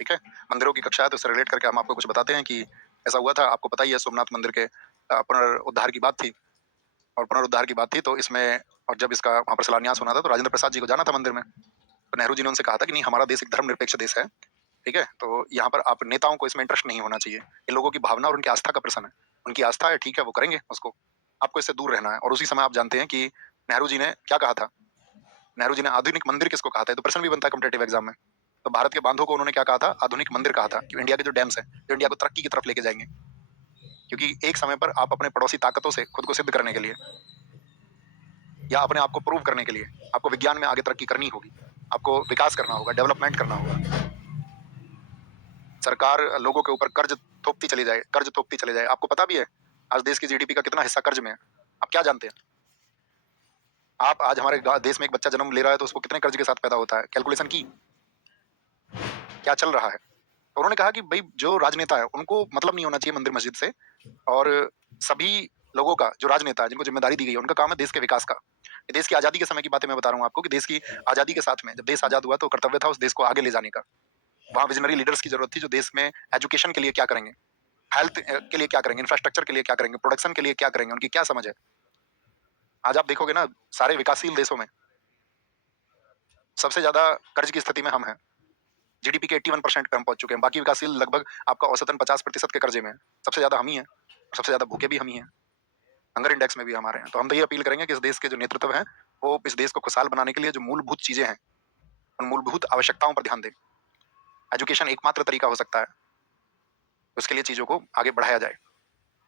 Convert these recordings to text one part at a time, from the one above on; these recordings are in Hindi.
ठीक है? मंदिरों की कक्षा है तो उससे रिलेट करके हम आपको कुछ बताते हैं कि ऐसा हुआ था। आपको पता ही है सोमनाथ मंदिर के पुनरुद्धार की बात थी और पुनरुद्धार की बात थी तो इसमें और जब इसका वहाँ पर शिलान्यास होना था तो राजेंद्र प्रसाद जी को जाना था मंदिर में। तो नेहरू जी ने उनसे कहा था कि नहीं हमारा देश एक धर्मनिरपेक्ष देश है, ठीक है? तो यहाँ पर आप नेताओं को इसमें इंटरेस्ट नहीं होना चाहिए। ये लोगों की भावना और उनकी आस्था का प्रश्न है। उनकी आस्था है, ठीक है, वो करेंगे उसको। आपको इससे दूर रहना है और उसी समय आप जानते हैं कि नेहरू जी ने क्या कहा था? नेहरू जी ने आधुनिक मंदिर किसको कहा था? ये तो प्रश्न भी बनता है कॉम्पिटिटिव एग्जाम में। तो भारत के बांधों को उन्होंने क्या कहा था? आधुनिक मंदिर कहा था कि इंडिया के जो डैम्स हैं, जो इंडिया को तरक्की की तरफ लेके जाएँगे। क्योंकि एक समय पर आप अपने पड़ोसी ताकतों से खुद को सिद्ध करने के लिए या अपने आप को प्रूव करने के लिए आपको विज्ञान में आगे तरक्की करनी होगी। आपको विकास करना होगा, डेवलपमेंट करना होगा। सरकार लोगों के ऊपर कर्ज थोपती चली जाए। आपको पता भी है, आज देश की जीडीपी का कितना हिस्सा कर्ज में है। आप क्या जानते हैं? आप आज हमारे देश में एक बच्चा जन्म ले रहा है तो उसको कितने कर्ज के साथ पैदा होता है? कैलकुलेशन की? क्या चल रहा है? तो उन्होंने कहा कि भई जो राजनेता है उनको मतलब नहीं होना चाहिए मंदिर मस्जिद से और सभी लोगों का जो राजनेता है जिनको ज़िम्मेदारी दी गई है उनका काम है देश के विकास का। ये देश की आज़ादी के समय की बातें मैं बता रहा हूँ आपको कि देश की आज़ादी के साथ में जब देश आज़ाद हुआ तो कर्तव्य था उस देश को आगे ले जाने का। वहाँ विज़नरी लीडर्स की ज़रूरत थी जो देश में एजुकेशन के लिए क्या करेंगे, हेल्थ के लिए क्या करेंगे, इंफ्रास्ट्रक्चर के लिए क्या करेंगे, प्रोडक्शन के लिए क्या करेंगे, उनकी क्या समझ है। आज आप देखोगे ना सारे विकासशील देशों में सबसे ज़्यादा कर्ज की स्थिति में हम हैं। जीडीपी के 81% पे हम पहुँच चुके हैं। बाकी विकासशील लगभग आपका औसतन 50% के कर्जे में है। सबसे ज़्यादा हम ही हैं। सबसे ज़्यादा भूखे भी हम ही हैं। हंगर इंडेक्स में भी हमारे हैं। तो हम तो ये अपील करेंगे कि इस देश के जो नेतृत्व हैं, वो इस देश को खुशहाल बनाने के लिए जो मूलभूत चीज़ें हैं, उन मूलभूत आवश्यकताओं पर ध्यान दें। एजुकेशन एकमात्र तरीका हो सकता है। उसके लिए चीज़ों को आगे बढ़ाया जाए।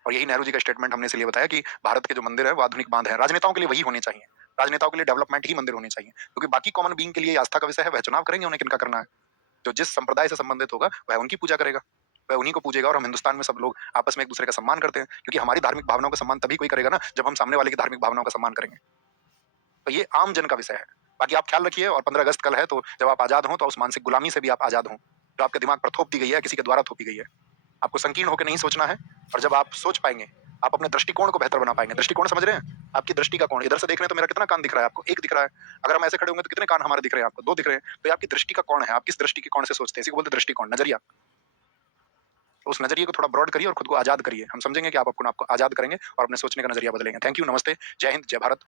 और यही नेहरू जी का स्टेटमेंट हमने इसलिए बताया कि भारत के जो मंदिर हैं, वो आधुनिक बांध हैं। राजनेताओं के लिए वही होने चाहिए। राजनेताओं के लिए डेवलपमेंट ही मंदिर होने चाहिए। क्योंकि बाकी कॉमन बीइंग के लिए ये आस्था का विषय है, वह चुनाव करेंगे उन्हें किनका करना है। जो जिस संप्रदाय से संबंधित होगा, वह उनकी पूजा करेगा। वह उन्हीं को पूजेगा और हम हिंदुस्तान में सब लोग आपस में एक-दूसरे का सम्मान करते हैं। क्योंकि हमारी धार्मिक भावनाओं का सम्मान तभी कोई करेगा ना, जब हम सामने वाले की धार्मिक भावनाओं का सम्मान करेंगे। तो ये आम जन का विषय है। बाकी आप ख्याल रखिए और 15 अगस्त कल है तो जब आप आज़ाद हों तो उस मानसिक गुलामी से भी आप आज़ाद हों, जो आपके दिमाग पर थोप दी गई है, किसी के द्वारा थोपी गई है। आपको संकीर्ण होकर नहीं सोचना है और जब आप सोच पाएँगे, आप अपने दृष्टिकोण को बेहतर बना पाएँगे। दृष्टिकोण समझ रहे हैं? आपकी दृष्टि का कोण, इधर से देख रहे हैं तो मेरा कितना कान दिख रहा है आपको? 1 दिख रहा है। अगर हम ऐसे खड़े होंगे तो कितने कान हमारे दिख रहे हैं आपको? 2 दिख रहे हैं। तो ये आपकी दृष्टि का कोण है। आप किस दृष्टि के कोण से सोचते हैं? इसी को बोलते हैं दृष्टिकोण, नज़रिया। तो उस नज़रिए को थोड़ा ब्रॉड करिए और खुद को आज़ाद करिए। हम समझेंगे कि आप आपको आज़ाद करेंगे और अपने सोचने का नज़रिया बदलेंगे। थैंक यू, नमस्ते, जय हिंद, जय भारत।